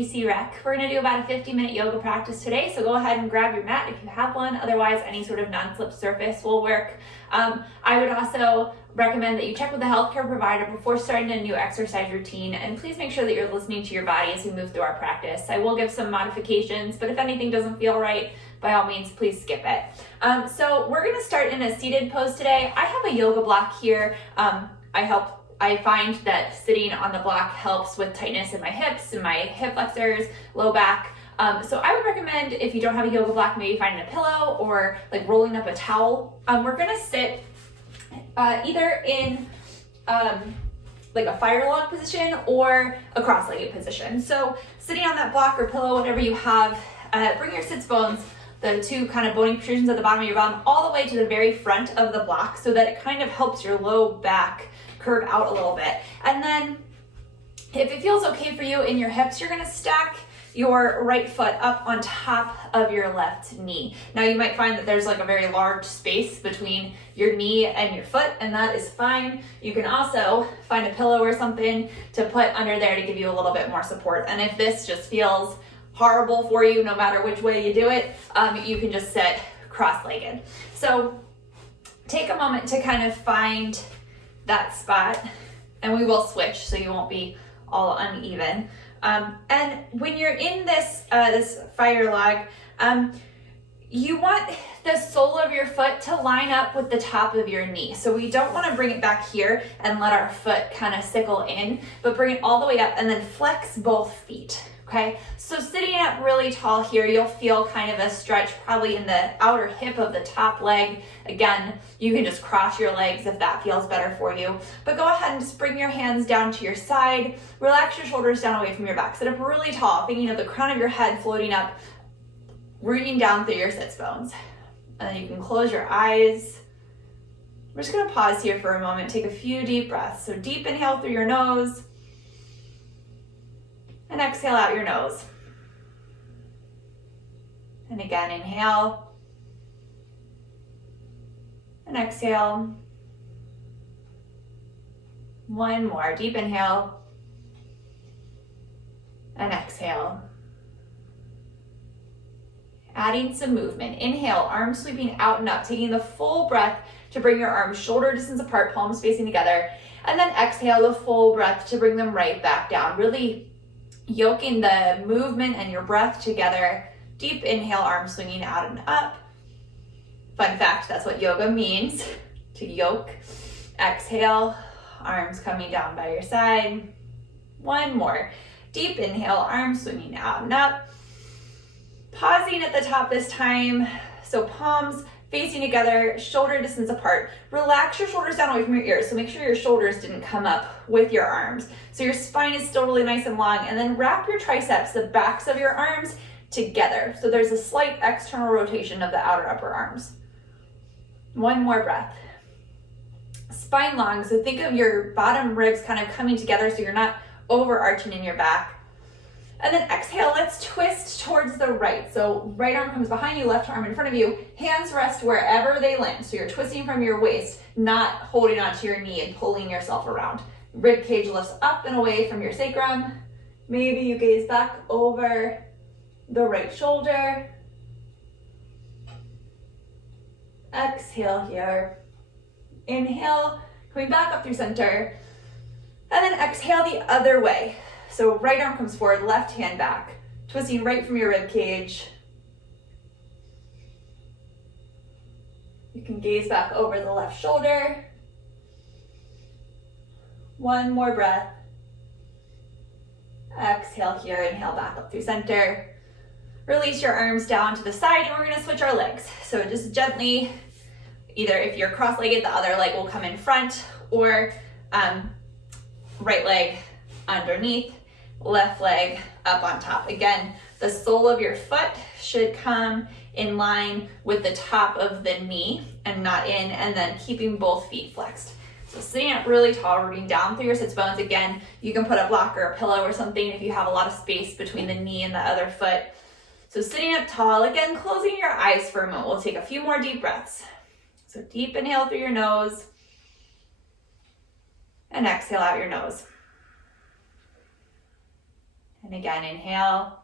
ABC Rec. We're going to do about a 50-minute yoga practice today, so go ahead and grab your mat if you have one. Otherwise, any sort of non-slip surface will work. I would also recommend that you check with a healthcare provider before starting a new exercise routine, and please make sure that you're listening to your body as we move through our practice. I will give some modifications, but if anything doesn't feel right, by all means, please skip it. So we're going to start in a seated pose today. I have a yoga block here. I find that sitting on the block helps with tightness in my hips and my hip flexors, low back. So I would recommend, if you don't have a yoga block, maybe finding a pillow or like rolling up a towel. We're gonna sit either in like a fire log position or a cross-legged position. So sitting on that block or pillow, whatever you have, bring your sits bones, the two kind of bony protrusions at the bottom of your bum, all the way to the very front of the block so that it kind of helps your low back curve out a little bit. And then if it feels okay for you in your hips, you're gonna stack your right foot up on top of your left knee. Now you might find that there's like a very large space between your knee and your foot, and that is fine. You can also find a pillow or something to put under there to give you a little bit more support. And if this just feels horrible for you, no matter which way you do it, you can just sit cross-legged. So take a moment to kind of find that spot, and we will switch so you won't be all uneven. And when you're in this this fire log, you want the sole of your foot to line up with the top of your knee. So we don't want to bring it back here and let our foot kind of sickle in, but bring it all the way up and then flex both feet. Okay, so sitting up really tall here, you'll feel kind of a stretch probably in the outer hip of the top leg. Again, you can just cross your legs if that feels better for you. But go ahead and just bring your hands down to your side. Relax your shoulders down away from your back. Sit up really tall, thinking of the crown of your head floating up, rooting down through your sits bones. And then you can close your eyes. We're just gonna pause here for a moment, take a few deep breaths. So deep inhale through your nose, and exhale out your nose. And again, inhale. And exhale. One more, deep inhale. And exhale. Adding some movement. Inhale, arms sweeping out and up, taking the full breath to bring your arms shoulder distance apart, palms facing together. And then exhale the full breath to bring them right back down. Really yoking the movement and your breath together. Deep inhale, arms swinging out and up. Fun fact, that's what yoga means, to yoke. Exhale, arms coming down by your side. One more. Deep inhale, arms swinging out and up. Pausing at the top this time. So palms facing together, shoulder distance apart. Relax your shoulders down away from your ears, so make sure your shoulders didn't come up with your arms. So your spine is still really nice and long, and then wrap your triceps, the backs of your arms, together. So there's a slight external rotation of the outer upper arms. One more breath. Spine long, so think of your bottom ribs kind of coming together so you're not overarching in your back. And then exhale, let's twist towards the right. So right arm comes behind you, left arm in front of you. Hands rest wherever they land. So you're twisting from your waist, not holding onto your knee and pulling yourself around. Rib cage lifts up and away from your sacrum. Maybe you gaze back over the right shoulder. Exhale here. Inhale, coming back up through center. And then exhale the other way. So right arm comes forward, left hand back, twisting right from your rib cage. You can gaze back over the left shoulder. One more breath. Exhale here, inhale back up through center. Release your arms down to the side, and we're gonna switch our legs. So just gently, either if you're cross-legged, the other leg will come in front, or right leg underneath, left leg up on top. Again, the sole of your foot should come in line with the top of the knee and not in, and then keeping both feet flexed. So sitting up really tall, rooting down through your sits bones. Again, you can put a block or a pillow or something if you have a lot of space between the knee and the other foot. So sitting up tall, again, closing your eyes for a moment. We'll take a few more deep breaths. So deep inhale through your nose and exhale out your nose. And again, inhale.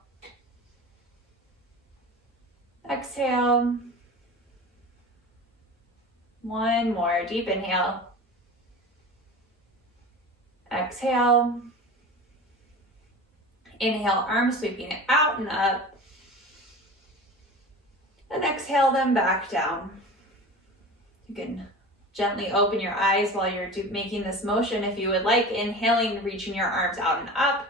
Exhale. One more, deep inhale. Exhale. Inhale, arms sweeping it out and up. And exhale them back down. You can gently open your eyes while you're making this motion if you would like. Inhaling, reaching your arms out and up.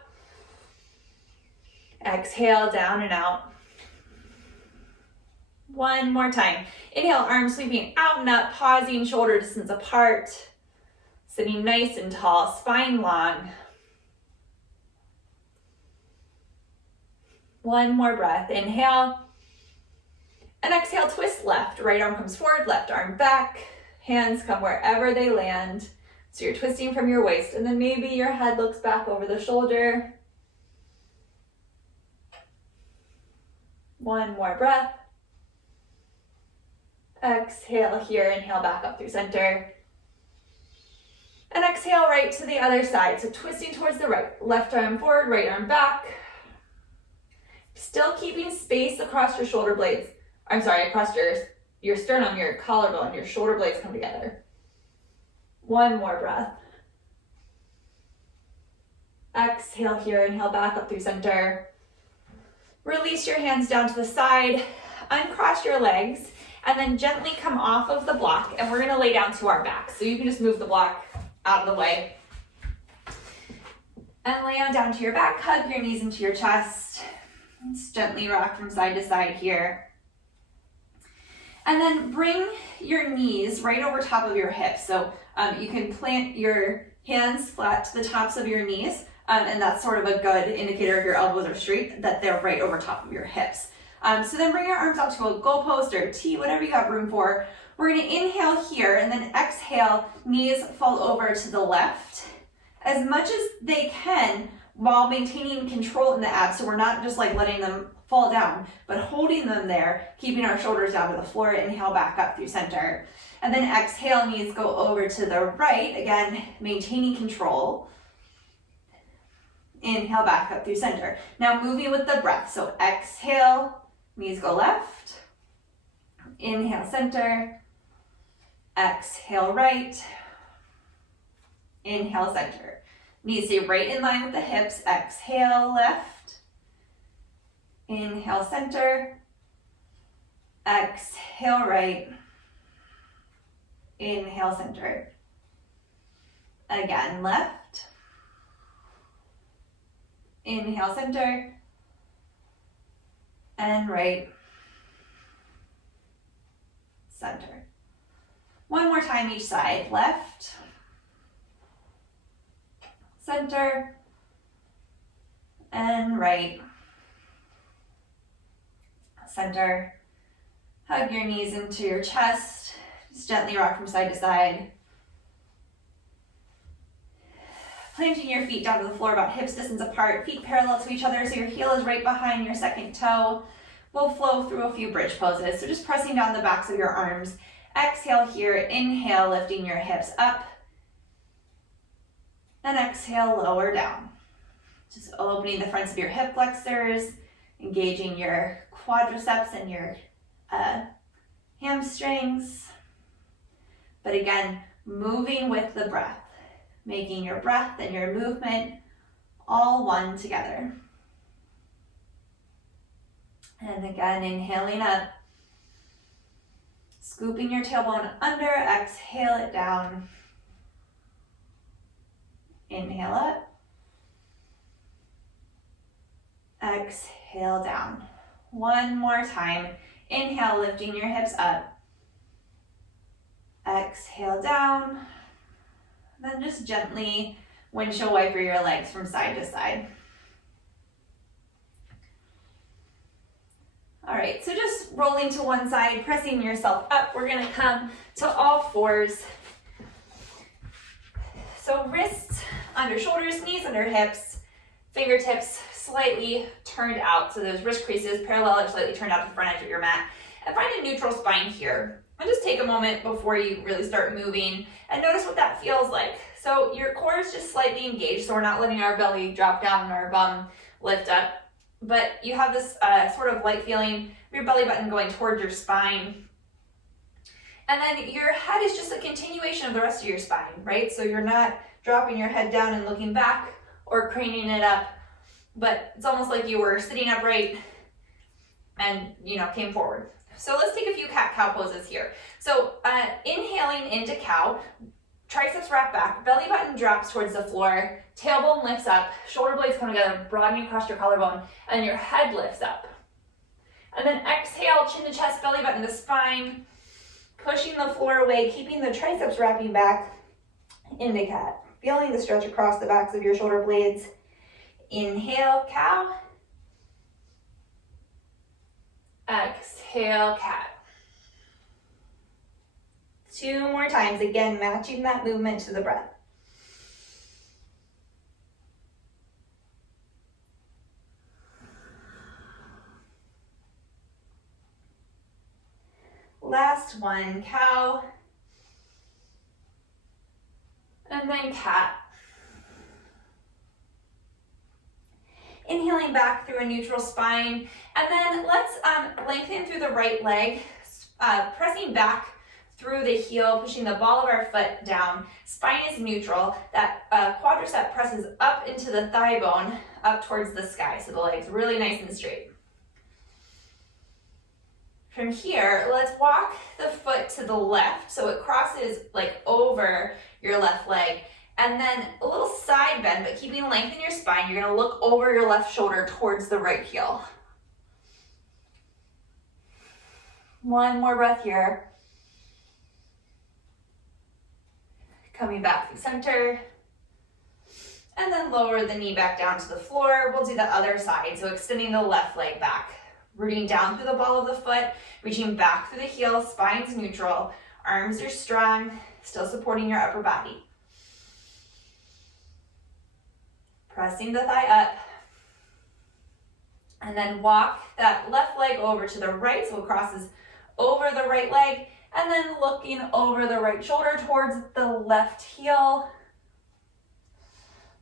Exhale, down and out. One more time. Inhale, arms sweeping out and up, pausing, shoulder distance apart. Sitting nice and tall, spine long. One more breath. Inhale. And exhale, twist left. Right arm comes forward, left arm back. Hands come wherever they land. So you're twisting from your waist, and then maybe your head looks back over the shoulder. One more breath. Exhale here, inhale back up through center. And exhale right to the other side. So twisting towards the right. Left arm forward, right arm back. Still keeping space across your shoulder blades. Across your sternum, your collarbone, your shoulder blades come together. One more breath. Exhale here, inhale back up through center. Release your hands down to the side, uncross your legs, and then gently come off of the block, and we're gonna lay down to our back. So you can just move the block out of the way. And lay on down to your back, hug your knees into your chest. Just gently rock from side to side here. And then bring your knees right over top of your hips. So you can plant your hands flat to the tops of your knees, and that's sort of a good indicator if your elbows are straight, that they're right over top of your hips. So then bring your arms out to a goalpost or a T, whatever you got room for. We're gonna inhale here, and then exhale, knees fall over to the left as much as they can while maintaining control in the abs. So we're not just like letting them fall down, but holding them there, keeping our shoulders down to the floor. Inhale back up through center. And then exhale, knees go over to the right, again, maintaining control. Inhale back up through center. Now moving with the breath. So exhale, knees go left. Inhale center. Exhale right. Inhale center. Knees stay right in line with the hips. Exhale left. Inhale center. Exhale right. Inhale center. Again, left. Inhale center. And right. Center. One more time each side. Left. Center. And right. Center. Hug your knees into your chest. Just gently rock from side to side. Planting your feet down to the floor about hips distance apart, feet parallel to each other so your heel is right behind your second toe. We'll flow through a few bridge poses. So just pressing down the backs of your arms. Exhale here, inhale, lifting your hips up. And exhale, lower down. Just opening the fronts of your hip flexors, engaging your quadriceps and your hamstrings. But again, moving with the breath, making your breath and your movement all one together. And again, inhaling up, scooping your tailbone under, exhale it down. Inhale up, exhale down. One more time. Inhale, lifting your hips up. Exhale down. Then just gently windshield wiper your legs from side to side. All right, so just rolling to one side, pressing yourself up. We're gonna come to all fours. So wrists under shoulders, knees under hips, fingertips slightly turned out. So those wrist creases parallel or slightly turned out to the front edge of your mat. And find a neutral spine here. And just take a moment before you really start moving and notice what that feels like. So your core is just slightly engaged, so we're not letting our belly drop down and our bum lift up, but you have this sort of light feeling of your belly button going towards your spine. And then your head is just a continuation of the rest of your spine, right? So you're not dropping your head down and looking back or craning it up, but it's almost like you were sitting upright and, came forward. So let's take a few cat-cow poses here. So inhaling into cow, triceps wrap back, belly button drops towards the floor, tailbone lifts up, shoulder blades come together, broadening across your collarbone, and your head lifts up. And then exhale, chin to chest, belly button to spine, pushing the floor away, keeping the triceps wrapping back into cat. Feeling the stretch across the backs of your shoulder blades. Inhale, cow. Exhale, cat. 2 more times, again, matching that movement to the breath. Last one, cow. And then cat. Inhaling back through a neutral spine. And then let's lengthen through the right leg, pressing back through the heel, pushing the ball of our foot down. Spine is neutral. That quadricep presses up into the thigh bone, up towards the sky. So the leg's really nice and straight. From here, let's walk the foot to the left so it crosses like over your left leg. And then a little side bend, but keeping length in your spine. You're gonna look over your left shoulder towards the right heel. One more breath here. Coming back through center. And then lower the knee back down to the floor. We'll do the other side, so extending the left leg back. Rooting down through the ball of the foot, reaching back through the heel, spine's neutral, arms are strong, still supporting your upper body. Pressing the thigh up, and then walk that left leg over to the right, so it crosses over the right leg, and then looking over the right shoulder towards the left heel.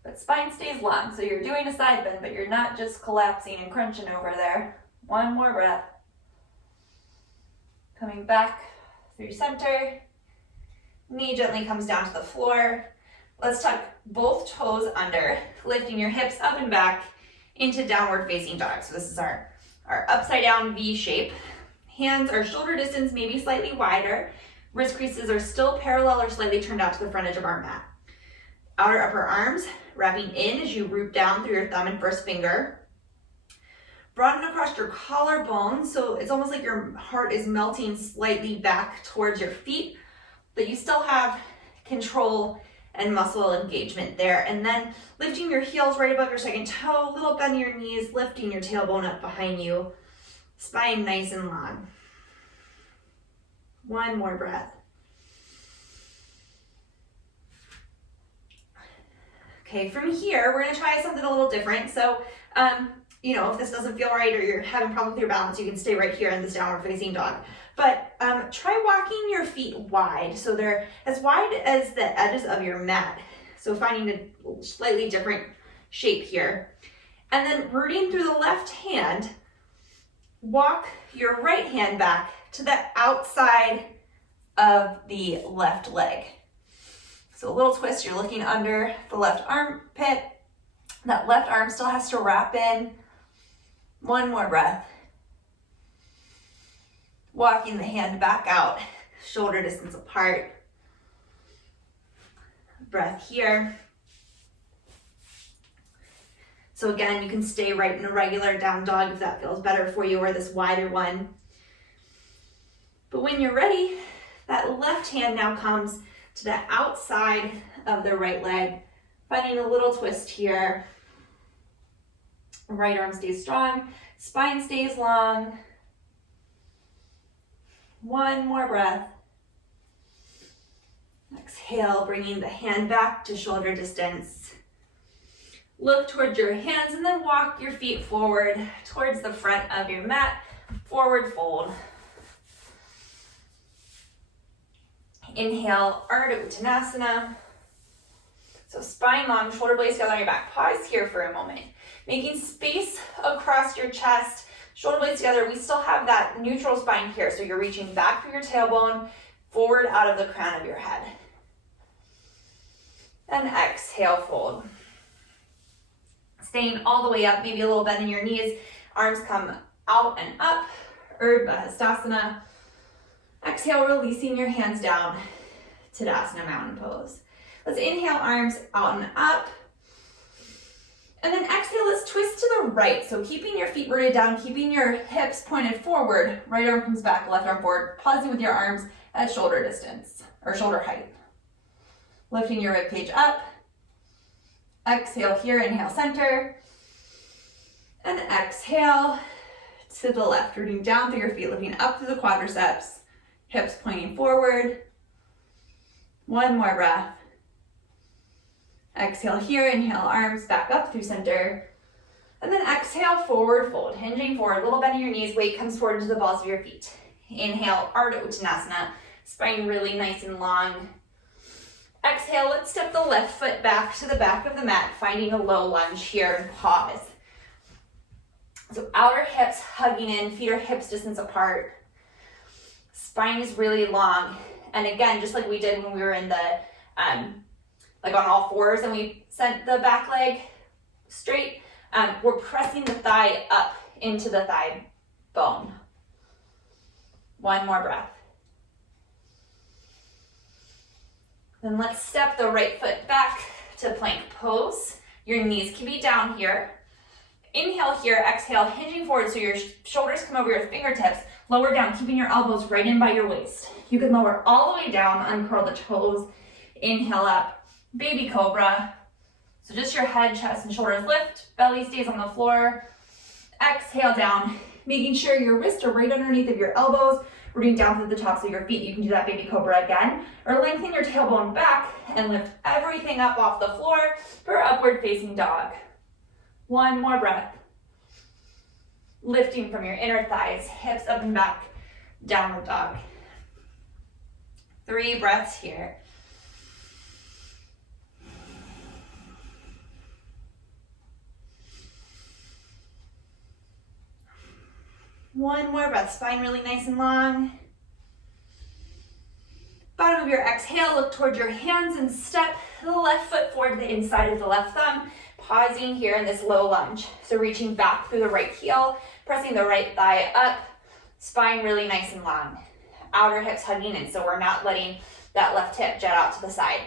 But spine stays long, so you're doing a side bend, but you're not just collapsing and crunching over there. One more breath. Coming back through center. Knee gently comes down to the floor. Let's tuck both toes under, lifting your hips up and back into downward facing dog. So this is our upside down V shape. Hands are shoulder distance, maybe slightly wider. Wrist creases are still parallel or slightly turned out to the front edge of our mat. Outer upper arms wrapping in as you root down through your thumb and first finger. Broaden across your collarbone, so it's almost like your heart is melting slightly back towards your feet, but you still have control and muscle engagement there. And then lifting your heels right above your second toe, little bend in your knees, lifting your tailbone up behind you. Spine nice and long. One more breath. Okay, from here, we're gonna try something a little different. So, if this doesn't feel right or you're having problems with your balance, you can stay right here in this downward facing dog. But try walking your feet wide. So they're as wide as the edges of your mat. So finding a slightly different shape here. And then rooting through the left hand, walk your right hand back to the outside of the left leg. So a little twist, you're looking under the left armpit. That left arm still has to wrap in. One more breath. Walking the hand back out, shoulder distance apart. Breath here. So again, you can stay right in a regular down dog if that feels better for you, or this wider one. But when you're ready, that left hand now comes to the outside of the right leg, finding a little twist here. Right arm stays strong, spine stays long. One more breath. Exhale, bringing the hand back to shoulder distance. Look towards your hands and then walk your feet forward towards the front of your mat. Forward fold. Inhale, Ardha Uttanasana. So spine long, shoulder blades together on your back. Pause here for a moment. Making space across your chest, shoulder blades together. We still have that neutral spine here. So you're reaching back through your tailbone, forward out of the crown of your head. And exhale, fold. Staying all the way up, maybe a little bend in your knees. Arms come out and up. Urdhva Hastasana. Exhale, releasing your hands down. Tadasana, mountain pose. Let's inhale, arms out and up. And then exhale, let's twist to the right. So keeping your feet rooted down, keeping your hips pointed forward. Right arm comes back, left arm forward. Pausing with your arms at shoulder distance, or shoulder height. Lifting your rib cage up. Exhale here, inhale, center. And exhale to the left, rooting down through your feet, lifting up through the quadriceps, hips pointing forward. One more breath. Exhale here, inhale, arms back up through center. And then exhale, forward fold, hinging forward, little bend in your knees, weight comes forward into the balls of your feet. Inhale, Ardha Uttanasana, spine really nice and long. Exhale, let's step the left foot back to the back of the mat, finding a low lunge here and pause. So outer hips hugging in, feet are hips distance apart. Spine is really long. And again, just like we did when we were in the, like on all fours and we sent the back leg straight, we're pressing the thigh up into the thigh bone. One more breath. Then let's step the right foot back to plank pose. Your knees can be down here. Inhale here, exhale, hinging forward so your shoulders come over your fingertips. Lower down, keeping your elbows right in by your waist. You can lower all the way down, uncurl the toes. Inhale up, baby cobra. So just your head, chest, and shoulders lift. Belly stays on the floor. Exhale down, making sure your wrists are right underneath of your elbows, rooting down through the tops of your feet. You can do that baby cobra again, or lengthen your tailbone back and lift everything up off the floor for upward facing dog. One more breath. Lifting from your inner thighs, hips up and back, downward dog. 3 breaths here. One more breath, spine really nice and long. Bottom of your exhale, look towards your hands and step the left foot forward to the inside of the left thumb. Pausing here in this low lunge. So reaching back through the right heel, pressing the right thigh up, spine really nice and long. Outer hips hugging in, so we're not letting that left hip jet out to the side.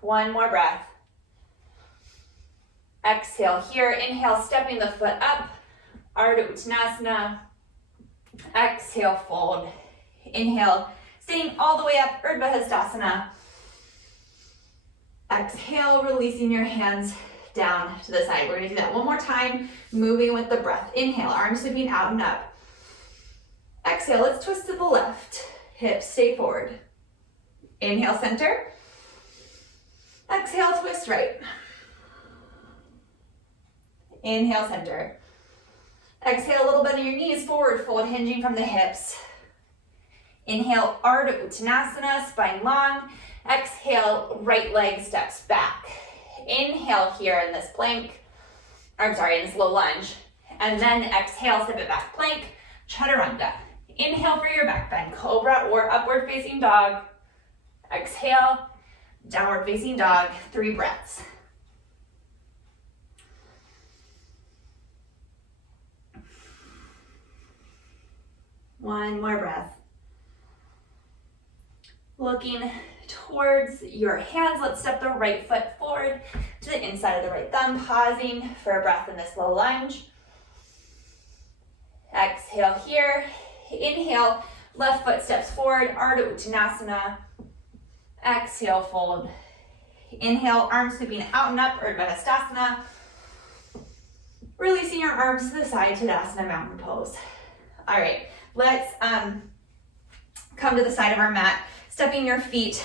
One more breath. Exhale here, inhale, stepping the foot up, Ardha Uttanasana. Exhale, fold. Inhale, staying all the way up, Urdhva Hastasana. Exhale, releasing your hands down to the side. We're gonna do that one more time, moving with the breath. Inhale, arms sweeping out and up. Exhale, let's twist to the left. Hips stay forward. Inhale, center. Exhale, twist right. Inhale, center. Exhale, a little bend in your knees, forward fold, hinging from the hips. Inhale, Ardha Uttanasana, spine long. Exhale, right leg steps back. Inhale here in this plank, in this low lunge. And then exhale, step it back, plank, chaturanga. Inhale for your back bend, cobra or upward facing dog. Exhale, downward facing dog, 3 breaths. One more breath. Looking towards your hands, let's step the right foot forward to the inside of the right thumb, pausing for a breath in this low lunge. Exhale here. Inhale, left foot steps forward, Ardha Uttanasana. Exhale, fold. Inhale, arms sweeping out and up, Urdhva Hastasana. Releasing your arms to the side, Tadasana, mountain pose. All right, let's come to the side of our mat, stepping your feet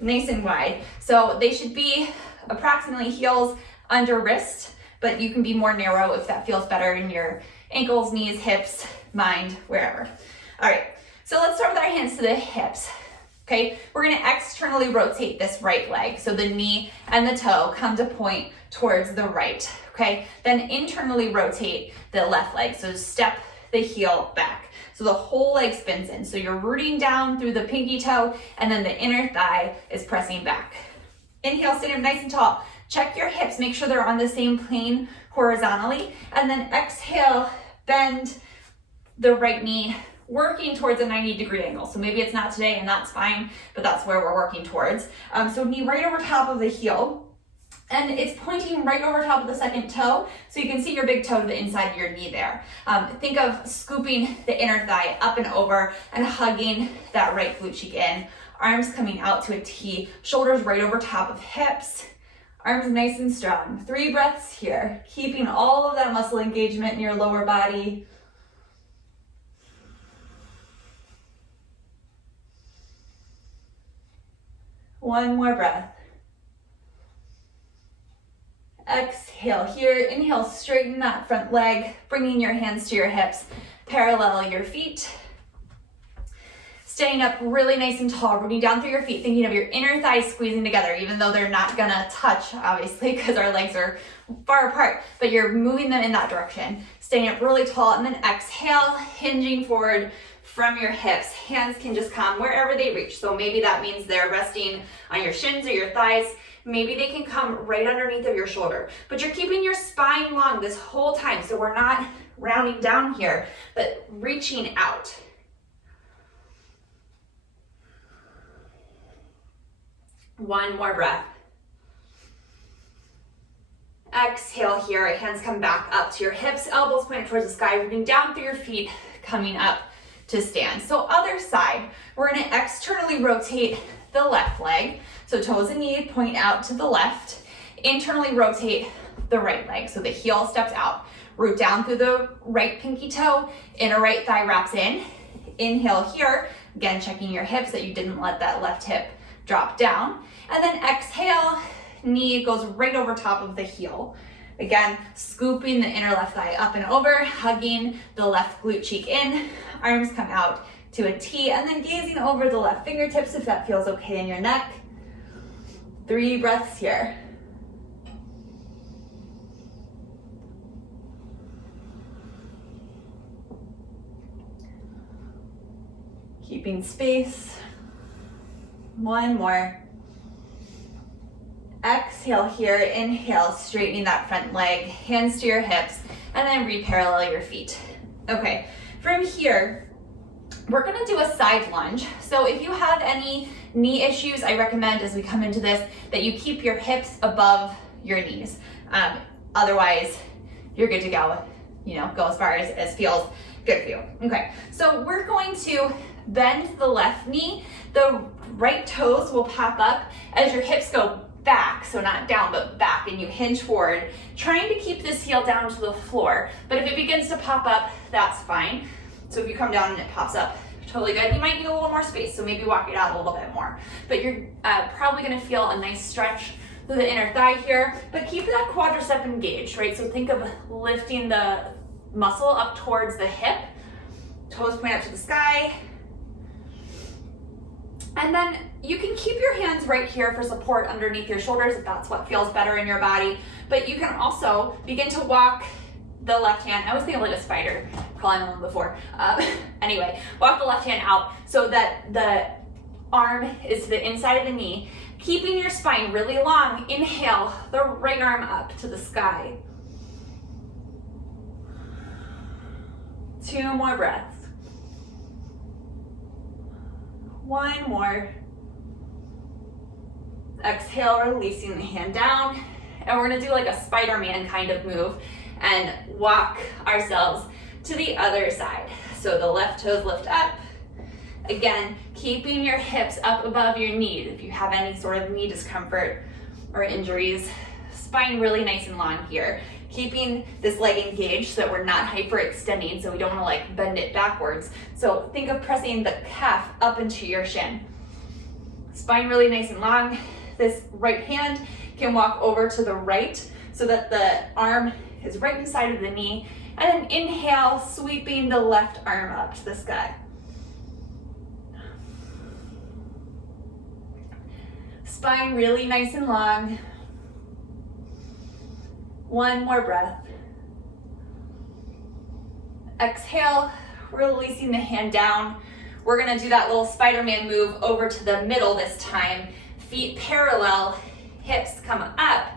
nice and wide. So they should be approximately heels under wrist, but you can be more narrow if that feels better in your ankles, knees, hips, mind, wherever. All right, so let's start with our hands to the hips. okay? We're gonna externally rotate this right leg. So the knee and the toe come to point towards the right, okay? Then internally rotate the left leg. So step the heel back. So the whole leg spins in. So you're rooting down through the pinky toe, and then the inner thigh is pressing back. Inhale, stand up nice and tall. Check your hips, make sure they're on the same plane horizontally. And then exhale, bend the right knee, working towards a 90-degree angle. So maybe it's not today, and that's fine, but that's where we're working towards. So knee right over top of the heel. And it's pointing right over top of the second toe, so you can see your big toe to the inside of your knee there. Think of scooping the inner thigh up and over and hugging that right glute cheek in. Arms coming out to a T, shoulders right over top of hips. Arms nice and strong. 3 breaths here, keeping all of that muscle engagement in your lower body. One more breath. Exhale here, inhale, straighten that front leg, bringing your hands to your hips, parallel your feet. Staying up really nice and tall, rooting down through your feet, thinking of your inner thighs squeezing together, even though they're not gonna touch, obviously, because our legs are far apart, but you're moving them in that direction. Staying up really tall, and then exhale, hinging forward from your hips. Hands can just come wherever they reach. So maybe that means they're resting on your shins or your thighs. Maybe they can come right underneath of your shoulder, but you're keeping your spine long this whole time. So we're not rounding down here, but reaching out. One more breath. Exhale here, hands come back up to your hips, elbows point towards the sky, rooting down through your feet, coming up to stand. So other side, we're gonna externally rotate the left leg. So toes and knee point out to the left. Internally rotate the right leg. So the heel steps out. Root down through the right pinky toe. Inner right thigh wraps in. Inhale here. Again, checking your hips that you didn't let that left hip drop down. And then exhale, knee goes right over top of the heel. Again, scooping the inner left thigh up and over, hugging the left glute cheek in. Arms come out to a T, and then gazing over the left fingertips if that feels okay in your neck. 3 breaths here. Keeping space. One more. Exhale here, inhale, straightening that front leg, hands to your hips, and then re-parallel your feet. Okay, from here, we're gonna do a side lunge. So if you have any knee issues, I recommend as we come into this that you keep your hips above your knees. Otherwise, you're good to go, go as far as feels good for you. Okay, so we're going to bend the left knee. The right toes will pop up as your hips go back, so not down, but back, and you hinge forward, trying to keep this heel down to the floor. But if it begins to pop up, that's fine. So if you come down and it pops up, totally good. You might need a little more space, so maybe walk it out a little bit more. But you're probably gonna feel a nice stretch through the inner thigh here, but keep that quadricep engaged, right? So think of lifting the muscle up towards the hip, toes point up to the sky. And then you can keep your hands right here for support underneath your shoulders if that's what feels better in your body. But you can also begin to walk the left hand. I was thinking like a spider crawling along before. Anyway, walk the left hand out so that the arm is to the inside of the knee. Keeping your spine really long, inhale the right arm up to the sky. 2 more breaths. 1 more. Exhale, releasing the hand down. And we're gonna do like a Spider-Man kind of move and walk ourselves to the other side. So the left toes lift up. Again, keeping your hips up above your knees. If you have any sort of knee discomfort or injuries, spine really nice and long here. Keeping this leg engaged so that we're not hyperextending, so we don't want to bend it backwards. So think of pressing the calf up into your shin. Spine really nice and long. This right hand can walk over to the right so that the arm is right inside of the knee. And then inhale, sweeping the left arm up to the sky. Spine really nice and long. One more breath. Exhale, releasing the hand down. We're gonna do that little Spider-Man move over to the middle this time. Feet parallel, hips come up,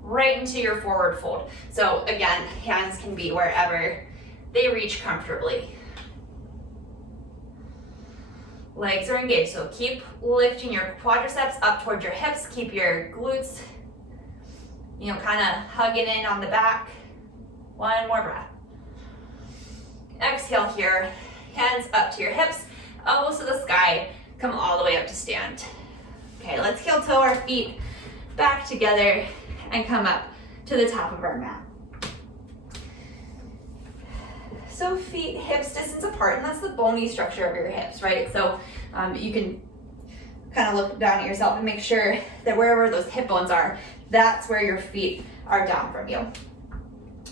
right into your forward fold. So again, hands can be wherever they reach comfortably. Legs are engaged, so keep lifting your quadriceps up towards your hips. Keep your glutes, kind of hugging in on the back. One more breath. Exhale here, hands up to your hips, elbows to the sky, come all the way up to stand. Okay, let's heel toe our feet back together and come up to the top of our mat. So feet hips distance apart, and that's the bony structure of your hips, right? So you can kind of look down at yourself and make sure that wherever those hip bones are, that's where your feet are down from you.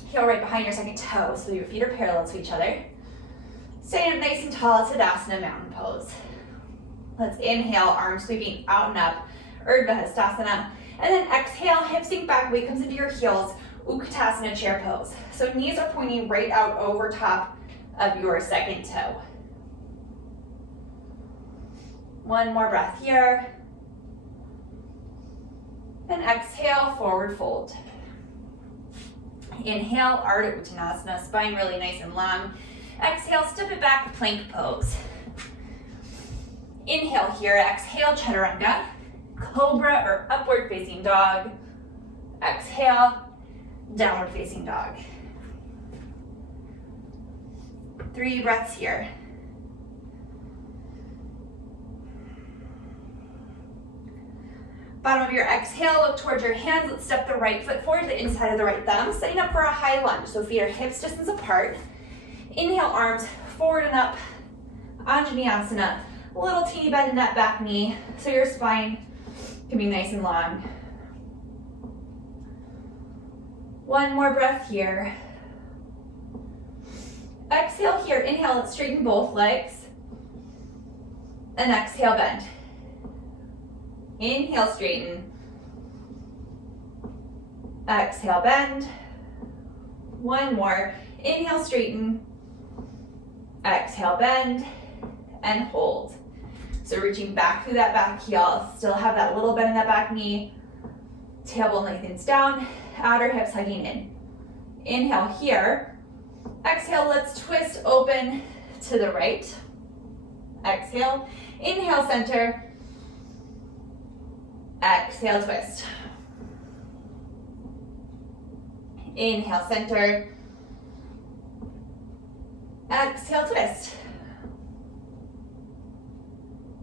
Heel right behind your second toe, so your feet are parallel to each other. Stand up nice and tall, Sadasana, mountain pose. Let's inhale, arms sweeping out and up, Urdhva Hastasana. And then exhale, hips sink back, weight comes into your heels, Utkatasana, chair pose. So knees are pointing right out over top of your second toe. One more breath here. And exhale, forward fold. Inhale, Ardha Uttanasana, spine really nice and long. Exhale, step it back, plank pose. Inhale here, exhale, Chaturanga, Cobra or upward facing dog. Exhale, downward facing dog. 3 breaths here. Bottom of your exhale, look towards your hands. Let's step the right foot forward, the inside of the right thumb, setting up for a high lunge. So feet are hips distance apart. Inhale, arms forward and up, Anjaneyasana. A little teeny bend in that back knee, so your spine can be nice and long. One more breath here. Exhale here, inhale, let's straighten both legs. And exhale, bend. Inhale, straighten. Exhale, bend. One more. Inhale, straighten. Exhale, bend. And hold. So reaching back through that back heel. Still have that little bend in that back knee. Tailbone lengthens down. Outer hips hugging in. Inhale here. Exhale, let's twist open to the right. Exhale. Inhale, center. Exhale, twist. Inhale, center. Exhale, twist.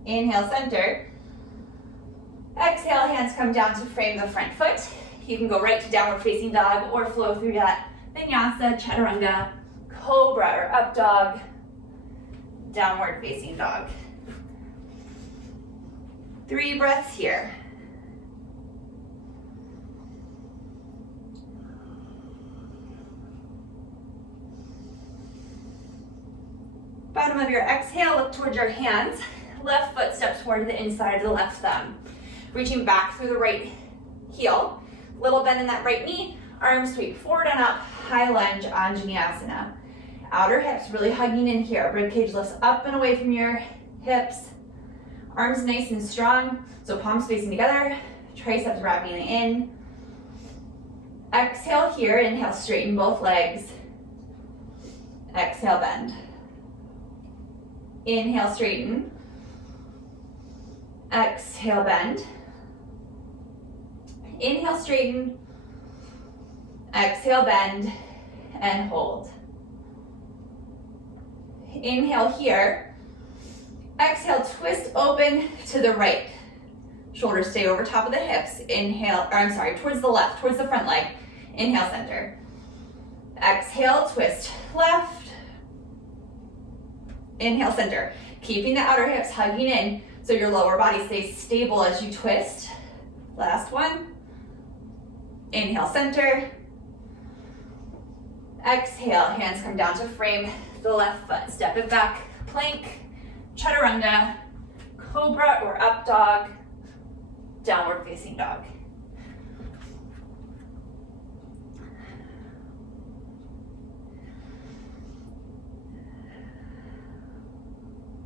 Inhale, center. Exhale, hands come down to frame the front foot. You can go right to downward facing dog or flow through that vinyasa, chaturanga, cobra or up dog, downward facing dog. 3 breaths here. Bottom of your exhale, look towards your hands. Left foot steps toward the inside of the left thumb. Reaching back through the right heel. Little bend in that right knee. Arms sweep forward and up. High lunge, Anjaneyasana. Outer hips really hugging in here. Ribcage lifts up and away from your hips. Arms nice and strong. So palms facing together. Triceps wrapping in. Exhale here. Inhale, straighten both legs. Exhale, bend. Inhale, straighten. Exhale, bend. Inhale, straighten. Exhale, bend, and hold. Inhale here. Exhale, twist open to the right. Shoulders stay over top of the hips. Inhale, towards the left, towards the front leg. Inhale, center. Exhale, twist left. Inhale, center. Keeping the outer hips hugging in so your lower body stays stable as you twist. Last one. Inhale, center. Exhale, hands come down to frame the left foot. Step it back, plank, chaturanga, cobra or up dog, downward facing dog.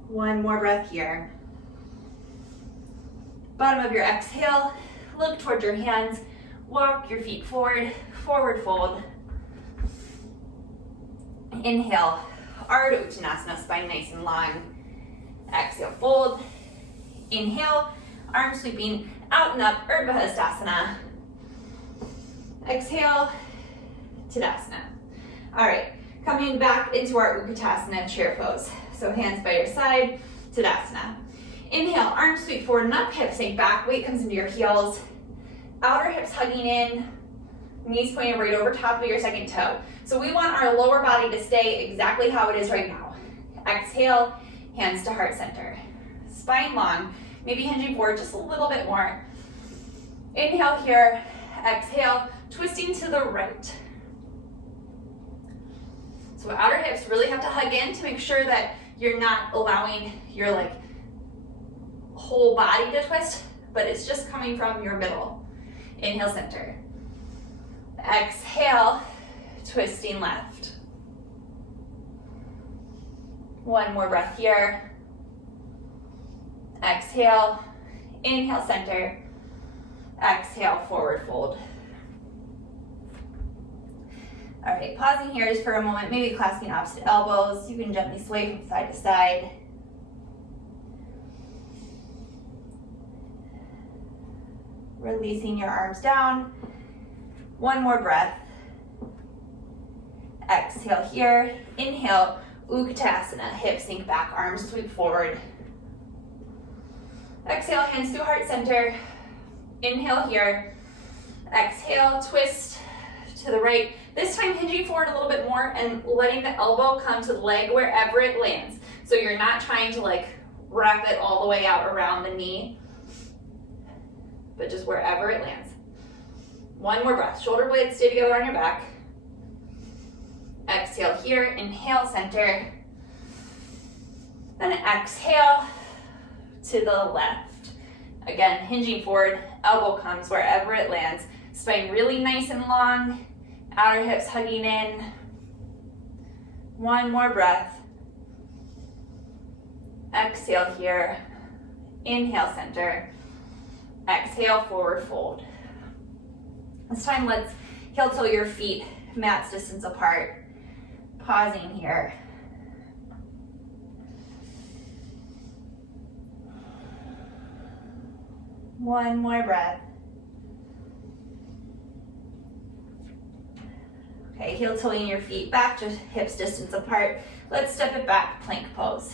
One more breath here. Bottom of your exhale, look towards your hands, walk your feet forward, forward fold. Inhale, Ardha Uttanasana, spine nice and long. Exhale, fold. Inhale, arms sweeping out and up, Urdhva Hastasana. Exhale, Tadasana. All right, coming back into our Utkatasana chair pose. So hands by your side, Tadasana. Inhale, arms sweep forward and up, hips sink back, weight comes into your heels. Outer hips hugging in, knees pointing right over top of your second toe. So we want our lower body to stay exactly how it is right now. Exhale, hands to heart center. Spine long, maybe hinging forward just a little bit more. Inhale here, exhale, twisting to the right. So outer hips really have to hug in to make sure that you're not allowing your whole body to twist, but it's just coming from your middle. Inhale, center. Exhale, twisting left. One more breath here. Exhale, inhale, center. Exhale, forward fold. All right, pausing here just for a moment, maybe clasping opposite elbows. You can gently sway from side to side. Releasing your arms down. One more breath. Exhale here. Inhale, Utkatasana. Hips sink back, arms sweep forward. Exhale, hands to heart center. Inhale here. Exhale, twist to the right. This time hinging forward a little bit more and letting the elbow come to the leg wherever it lands. So you're not trying to wrap it all the way out around the knee, but just wherever it lands. One more breath. Shoulder blades stay together on your back. Exhale here. Inhale, center. Then exhale to the left. Again, hinging forward. Elbow comes wherever it lands. Spine really nice and long. Outer hips hugging in. One more breath. Exhale here. Inhale, center. Exhale, forward fold. This time, let's heel toe your feet mat's distance apart. Pausing here. One more breath. Okay, heel toeing your feet back, just hips distance apart. Let's step it back, plank pose.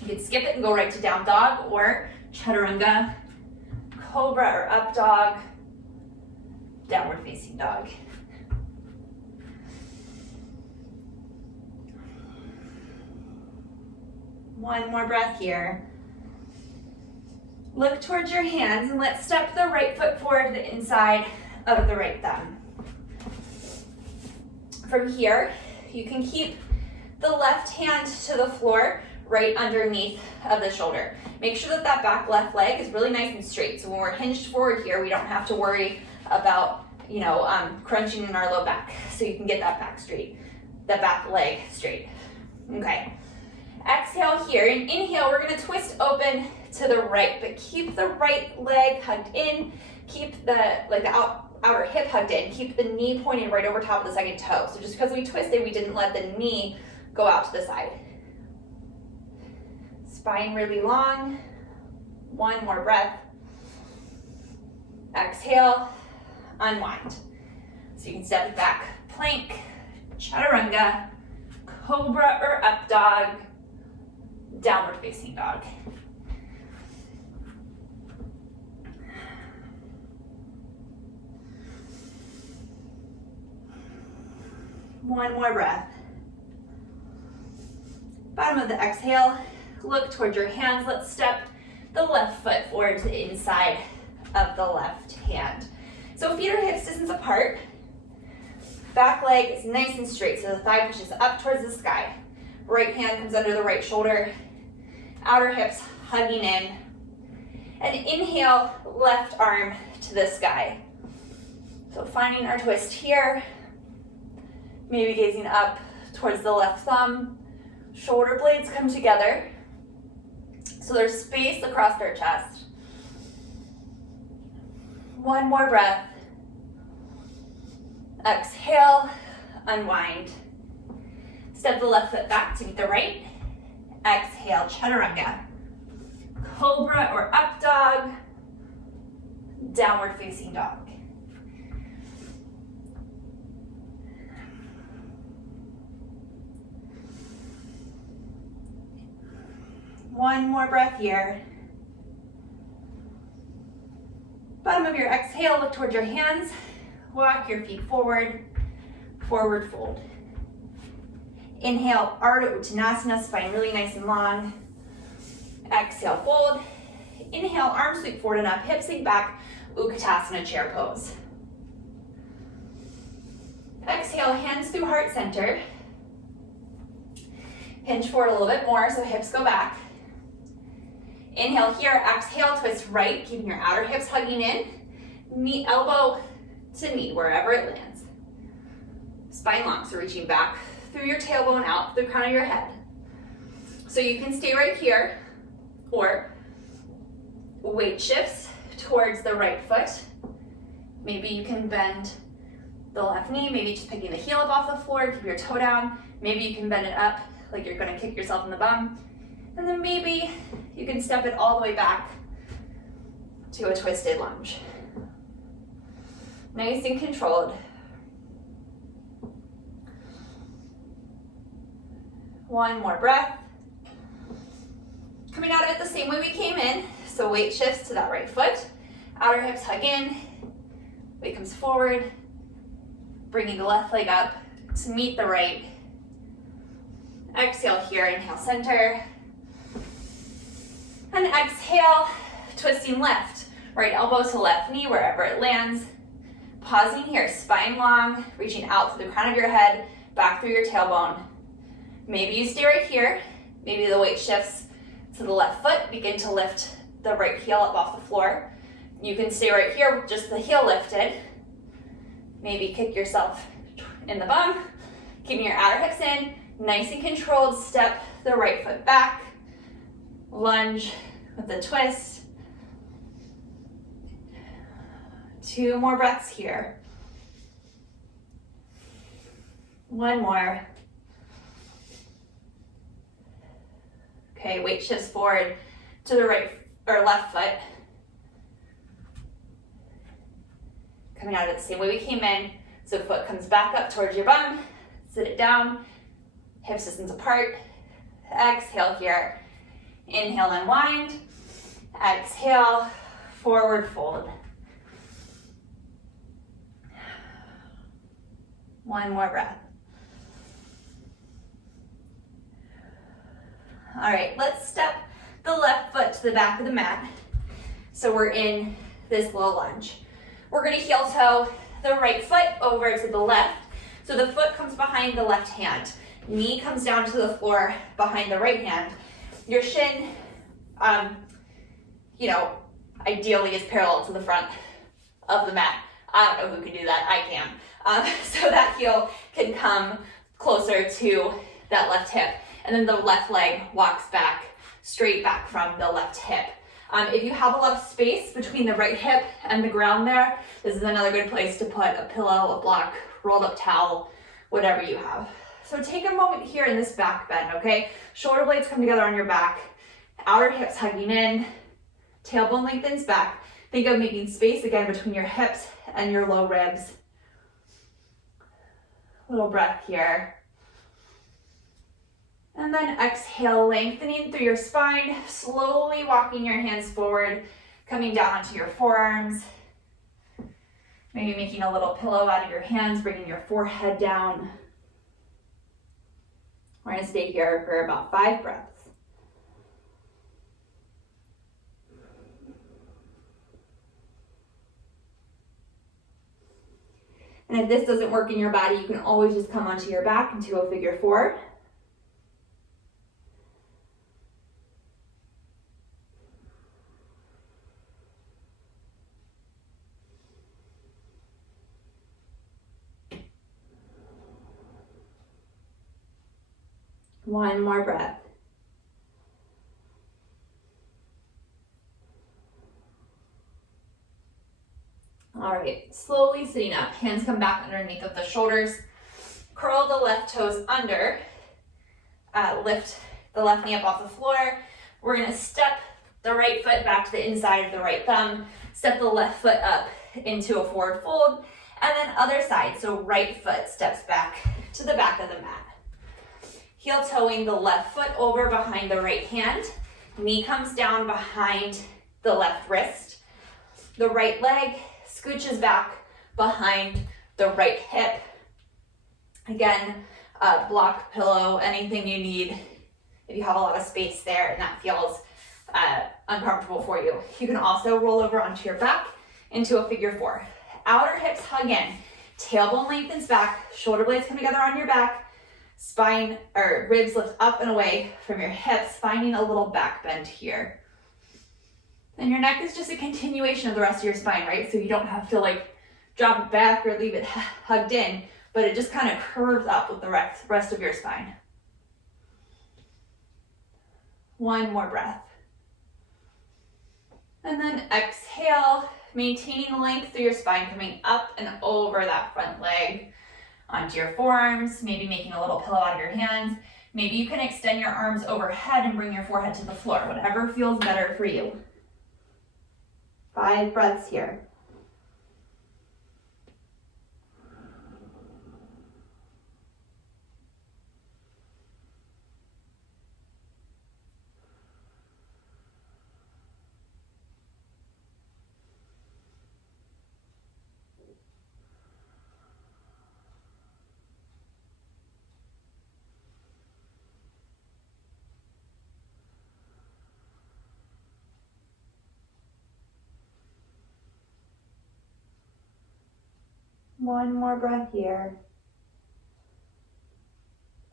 You can skip it and go right to down dog or chaturanga, cobra or up dog, downward facing dog. One more breath here. Look towards your hands and let's step the right foot forward to the inside of the right thumb. From here, you can keep the left hand to the floor right underneath of the shoulder. Make sure that that back left leg is really nice and straight. So when we're hinged forward here, we don't have to worry about, crunching in our low back. So you can get that back straight, the back leg straight. Okay. Exhale here, and inhale, we're gonna twist open to the right, but keep the right leg hugged in, keep the outer hip hugged in, keep the knee pointing right over top of the second toe. So just because we twisted, we didn't let the knee go out to the side. Spine really long. One more breath. Exhale, unwind. So you can step it back, plank, chaturanga, cobra or up dog, downward facing dog. One more breath. Bottom of the exhale, look towards your hands. Let's step the left foot forward to the inside of the left hand. So feet are hips distance apart. Back leg is nice and straight, so the thigh pushes up towards the sky. Right hand comes under the right shoulder. Outer hips hugging in. And inhale, left arm to the sky. So finding our twist here, maybe gazing up towards the left thumb. Shoulder blades come together. So there's space across our chest. One more breath. Exhale, unwind. Step the left foot back to meet the right. Exhale, chaturanga. Cobra or up dog. Downward facing dog. One more breath here. Bottom of your exhale, look towards your hands. Walk your feet forward, forward fold. Inhale, Ardha Uttanasana, spine really nice and long. Exhale, fold. Inhale, arms sweep forward and up, hips sink back, Utkatasana, chair pose. Exhale, hands through heart center. Hinge forward a little bit more, so hips go back. Inhale here, exhale, twist right, keeping your outer hips hugging in. Knee, elbow to knee, wherever it lands. Spine long, so reaching back through your tailbone out the crown of your head. So you can stay right here, or weight shifts towards the right foot. Maybe you can bend the left knee, maybe just picking the heel up off the floor, keep your toe down. Maybe you can bend it up like you're gonna kick yourself in the bum. And then maybe you can step it all the way back to a twisted lunge. Nice and controlled. One more breath. Coming out of it the same way we came in. So weight shifts to that right foot. Outer hips hug in. Weight comes forward. Bringing the left leg up to meet the right. Exhale here, inhale center. And exhale, twisting left. Right elbow to left knee, wherever it lands. Pausing here, spine long, reaching out through the crown of your head, back through your tailbone. Maybe you stay right here. Maybe the weight shifts to the left foot. Begin to lift the right heel up off the floor. You can stay right here with just the heel lifted. Maybe kick yourself in the bum. Keeping your outer hips in. Nice and controlled. Step the right foot back. Lunge with a twist. 2 more breaths here. 1 more. Okay, weight shifts forward to the right or left foot. Coming out of it the same way we came in. So foot comes back up towards your bum. Sit it down. Hips distance apart. Exhale here. Inhale, unwind. Exhale, forward fold. 1 more breath. All right, let's step the left foot to the back of the mat. So we're in this low lunge. We're gonna heel toe the right foot over to the left. So the foot comes behind the left hand. Knee comes down to the floor behind the right hand. Your shin, ideally is parallel to the front of the mat. I don't know who can do that, I can. So that heel can come closer to that left hip. And then the left leg walks back, straight back from the left hip. If you have a lot of space between the right hip and the ground there, this is another good place to put a pillow, a block, rolled up towel, whatever you have. So take a moment here in this back bend, okay? Shoulder blades come together on your back, outer hips hugging in, tailbone lengthens back. Think of making space again between your hips and your low ribs. Little breath here. And then exhale, lengthening through your spine, slowly walking your hands forward, coming down onto your forearms. Maybe making a little pillow out of your hands, bringing your forehead down. We're gonna stay here for about 5 breaths. And if this doesn't work in your body, you can always just come onto your back into a figure 4. One more breath. All right, slowly sitting up, hands come back underneath of the shoulders. Curl the left toes under, lift the left knee up off the floor. We're gonna step the right foot back to the inside of the right thumb, step the left foot up into a forward fold, and then other side, so right foot steps back to the back of the mat. Heel toeing the left foot over behind the right hand, knee comes down behind the left wrist, the right leg scooches back behind the right hip. Again, block, pillow, anything you need if you have a lot of space there and that feels uncomfortable for you. You can also roll over onto your back into a figure four. Outer hips hug in, tailbone lengthens back, shoulder blades come together on your back, spine or ribs lift up and away from your hips, finding a little back bend here. And your neck is just a continuation of the rest of your spine, right? So you don't have to like drop it back or leave it hugged in, but it just kind of curves up with the rest of your spine. One more breath. And then exhale, maintaining the length through your spine, coming up and over that front leg onto your forearms, maybe making a little pillow out of your hands. Maybe you can extend your arms overhead and bring your forehead to the floor, whatever feels better for you. 5 breaths here. One more breath here.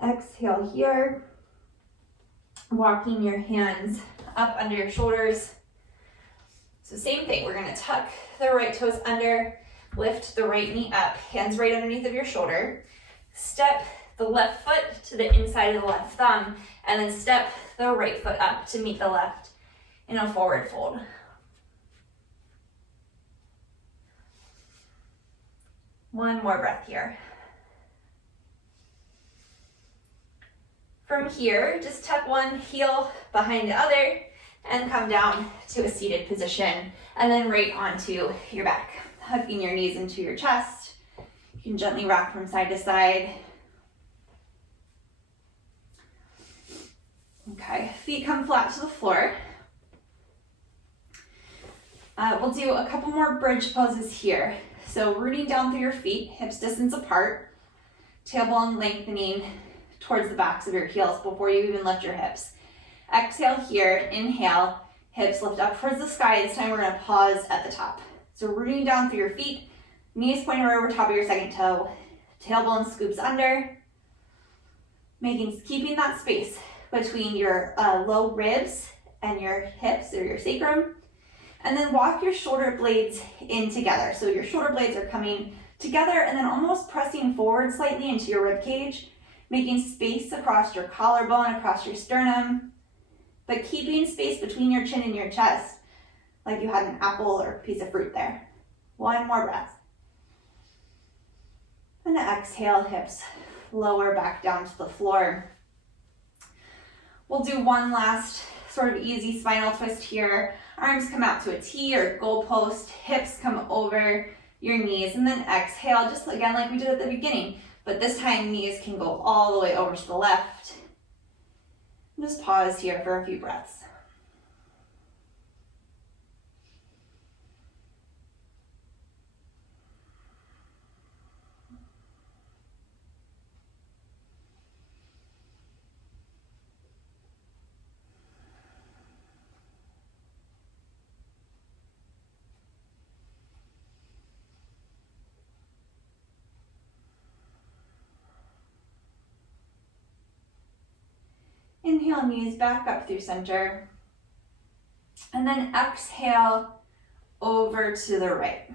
Exhale here. Walking your hands up under your shoulders. So same thing, we're gonna tuck the right toes under, lift the right knee up, hands right underneath of your shoulder. Step the left foot to the inside of the left thumb, and then step the right foot up to meet the left in a forward fold. One more breath here. From here, just tuck one heel behind the other and come down to a seated position and then right onto your back. Hugging your knees into your chest. You can gently rock from side to side. Okay, feet come flat to the floor. We'll do a couple more bridge poses here. So rooting down through your feet, hips distance apart, tailbone lengthening towards the backs of your heels before you even lift your hips. Exhale here, inhale, hips lift up towards the sky. This time we're gonna pause at the top. So rooting down through your feet, knees pointing right over top of your second toe, tailbone scoops under, keeping that space between your low ribs and your hips or your sacrum. And then walk your shoulder blades in together. So your shoulder blades are coming together and then almost pressing forward slightly into your rib cage, making space across your collarbone, across your sternum, but keeping space between your chin and your chest, like you had an apple or a piece of fruit there. One more breath. And exhale, hips lower back down to the floor. We'll do one last sort of easy spinal twist here. Arms come out to a T or goalpost, hips come over your knees, and then exhale, just again like we did at the beginning, but this time knees can go all the way over to the left. Just pause here for a few breaths. Inhale, knees back up through center. And then exhale over to the right.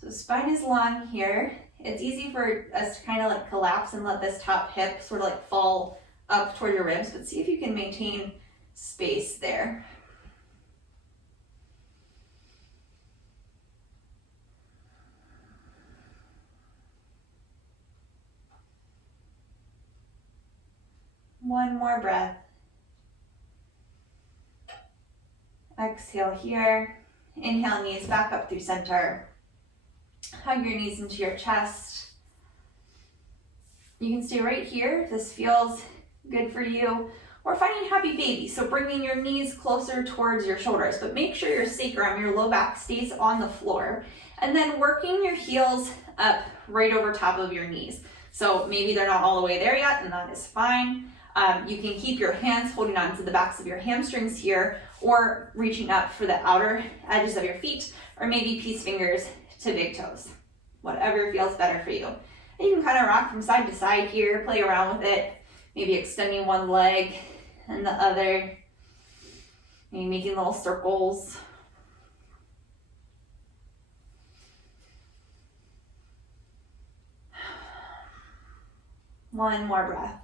So spine is long here. it's easy for us to kind of like collapse and let this top hip sort of like fall up toward your ribs, but see if you can maintain space there. One more breath. Exhale here. Inhale, knees back up through center. Hug your knees into your chest. You can stay right here if this feels good for you, or finding happy baby. So bringing your knees closer towards your shoulders, but make sure your sacrum, your low back, stays on the floor. And then working your heels up right over top of your knees. So maybe they're not all the way there yet, and that is fine. You can keep your hands holding on to the backs of your hamstrings here, or reaching up for the outer edges of your feet, or maybe peace fingers to big toes. Whatever feels better for you. And you can kind of rock from side to side here, play around with it, maybe extending one leg and the other, maybe making little circles. One more breath.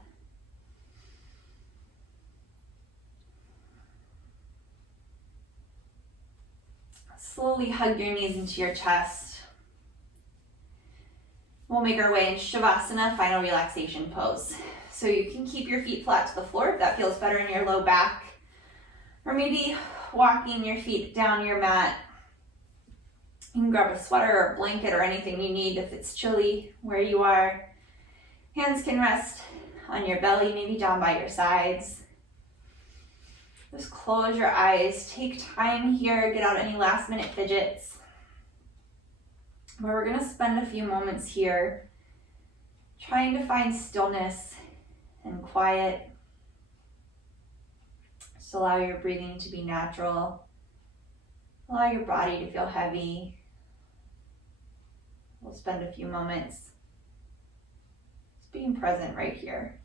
Slowly hug your knees into your chest. We'll make our way into Shavasana, final relaxation pose. So you can keep your feet flat to the floor if that feels better in your low back. Or maybe walking your feet down your mat. You can grab a sweater or a blanket or anything you need if it's chilly where you are. Hands can rest on your belly, maybe down by your sides. Just close your eyes, take time here, get out any last minute fidgets. But we're gonna spend a few moments here trying to find stillness and quiet. Just allow your breathing to be natural. Allow your body to feel heavy. We'll spend a few moments just being present right here.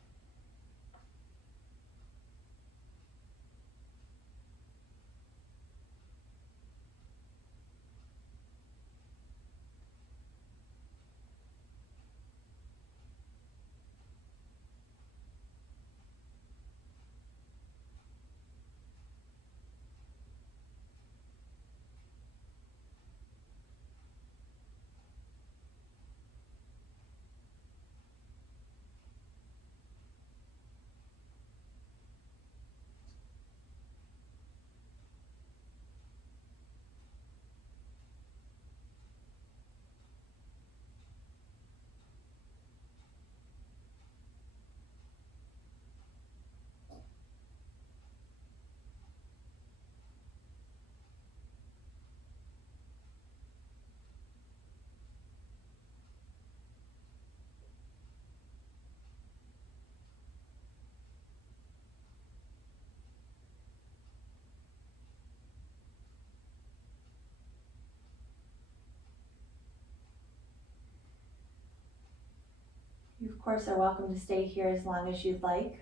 You, of course, are welcome to stay here as long as you'd like,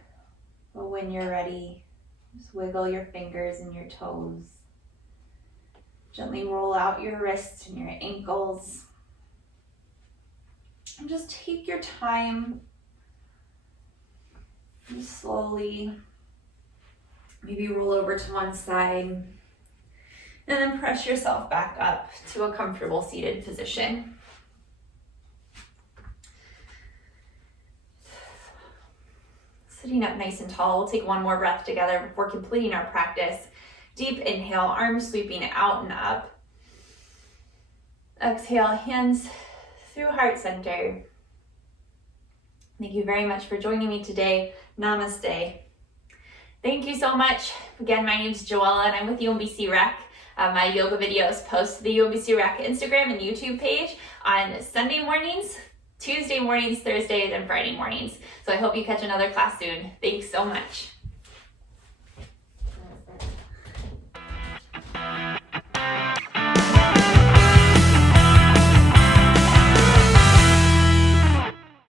but when you're ready, just wiggle your fingers and your toes. Gently roll out your wrists and your ankles. And just take your time. Just slowly, maybe roll over to one side, and then press yourself back up to a comfortable seated position. Sitting up nice and tall, we'll take one more breath together before completing our practice. Deep inhale, arms sweeping out and up. Exhale, hands through heart center. Thank you very much for joining me today. Namaste. Thank you so much. Again, my name is Joella and I'm with UMBC Rec. My yoga videos post to the UMBC Rec Instagram and YouTube page on Sunday mornings, Tuesday mornings, Thursdays, and Friday mornings. So I hope you catch another class soon. Thanks so much.